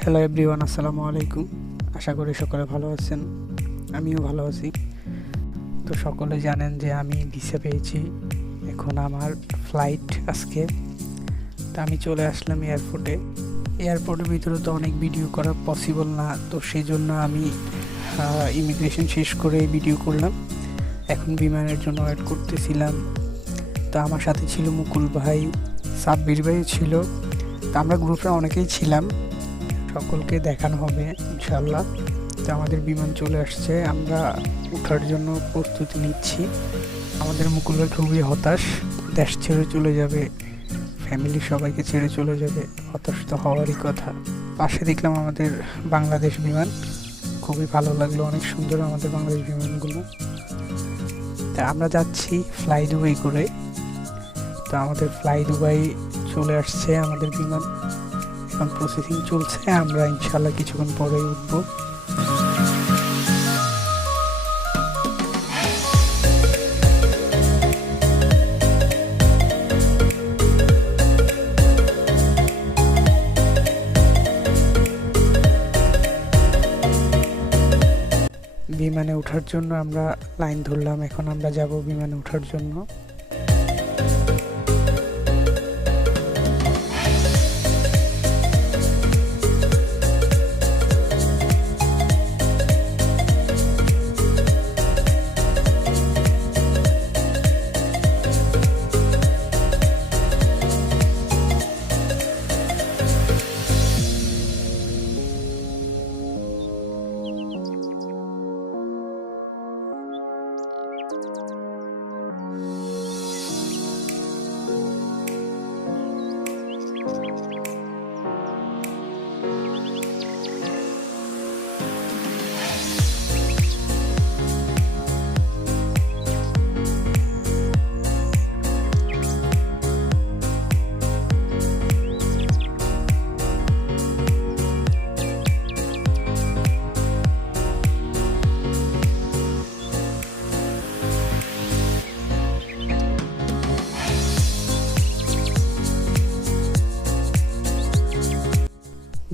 Hello everyone, আসসালামু আলাইকুম। আশা করি সকলে ভালো আছেন। আমিও ভালো আছি। তো সকলে জানেন যে আমি ভিসা পেয়েছি। এখন আমার ফ্লাইট আজকে। তো আমি চলে আসলাম এয়ারপোর্টে। এয়ারপোর্টের ভিতরে তো অনেক ভিডিও করা পসিবল না, তো সেই জন্য আমি ইমিগ্রেশন শেষ করে ভিডিও করলাম। এখন বিমানের জন্য ওয়েট করতেছিলাম। তো আমার সাথে ছিল মুকুল ভাই, সাব্বির ভাই ছিল। তো আমরা গ্রুপে অনেকেই ছিলাম, সকলকে দেখানো হবে ইনশাল্লাহ। তো আমাদের বিমান চলে আসছে, আমরা ওঠার জন্য প্রস্তুতি নিচ্ছি। আমাদের মুকুল ভাই খুবই হতাশ, দেশ ছেড়ে চলে যাবে, ফ্যামিলি সবাইকে ছেড়ে চলে যাবে, হতাশ তো হওয়ারই কথা। পাশে দেখলাম আমাদের বাংলাদেশ বিমান, খুবই ভালো লাগলো, অনেক সুন্দর আমাদের বাংলাদেশ বিমানগুলো। তা আমরা যাচ্ছি ফ্লাই দুবাই করে। তো আমাদের ফ্লাই দুবাই চলে আসছে আমাদের বিমান, এখন প্রসেসিং চলছে, আমরা ইনশাল্লাহ কিছুক্ষণ পরেই উঠবো। বিমানে ওঠার জন্য আমরা লাইন ধরলাম, এখন আমরা যাব বিমানে ওঠার জন্য।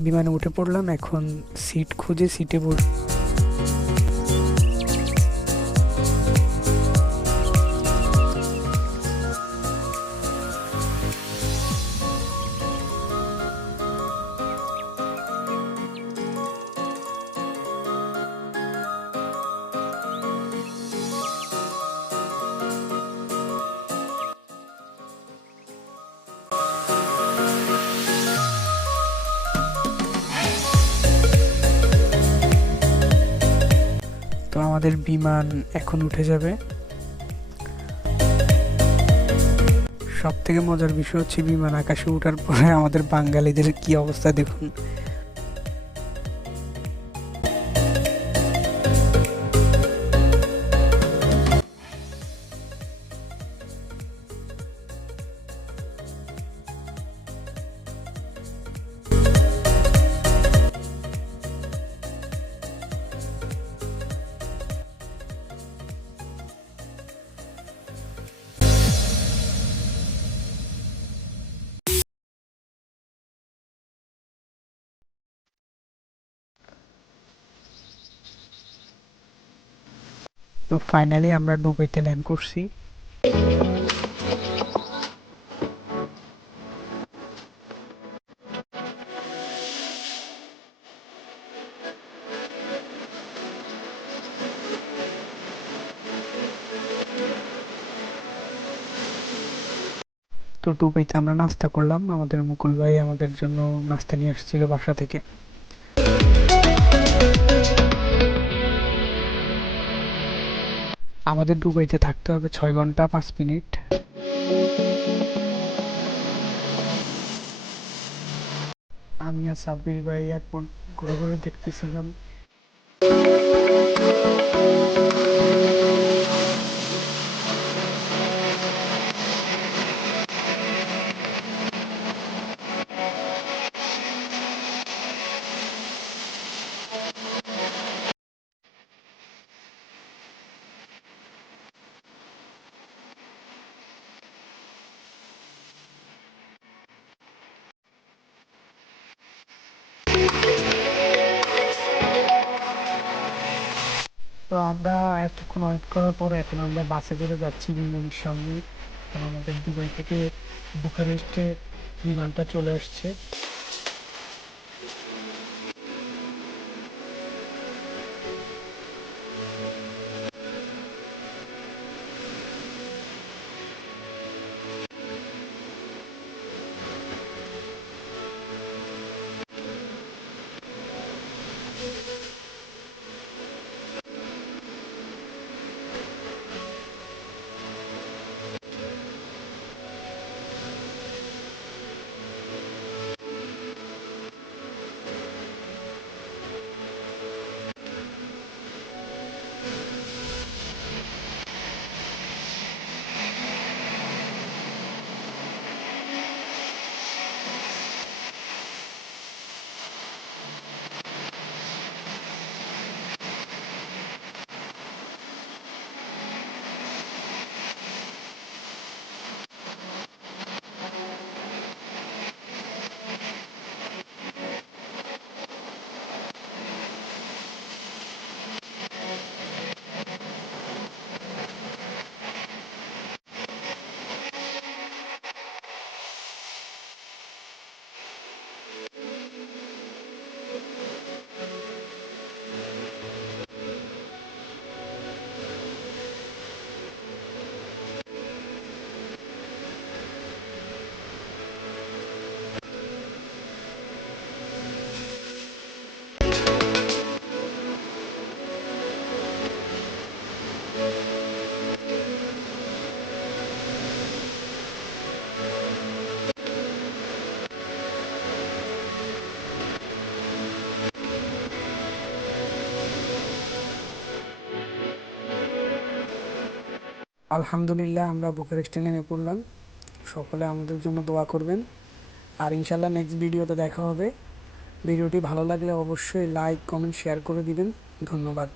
বিমানে উঠে পড়লাম, এখন সিট খুঁজে সিটে বস। তো আমাদের বিমান এখন উঠে যাবে। সব থেকে মজার বিষয় হচ্ছে বিমান আকাশে ওঠার পরে আমাদের বাঙালিদের কি অবস্থা দেখুন। তো ফাইনালি আমরা দুবাইতে ল্যান্ড করছি। তো দুবাইতে আমরা নাস্তা করলাম, আমাদের মুকুল ভাই আমাদের জন্য নাস্তা নিয়ে আসছিল বাসা থেকে। আমাদের দুবাইতে থাকতে হবে 6 ঘন্টা 5 মিনিট। আমি আর সাব্বির ভাই এয়ারপোর্ট ঘুরে ঘুরে দেখতেছিলাম। তো আমরা এতক্ষণ ওয়েট করার পরে এখন আমরা বাসে করে যাচ্ছি বিমানের সঙ্গে। আমাদের দুবাই থেকে বুখারেস্টে বিমানটা চলে আসছে। আলহামদুলিল্লাহ আমরা বুখারেস্টে নেমে পড়লাম। সকলে আমাদের জন্য দোয়া করবেন। আর ইনশাল্লাহ নেক্সট ভিডিওতে দেখা হবে। ভিডিওটি ভালো লাগলে অবশ্যই লাইক, কমেন্ট, শেয়ার করে দিবেন। ধন্যবাদ।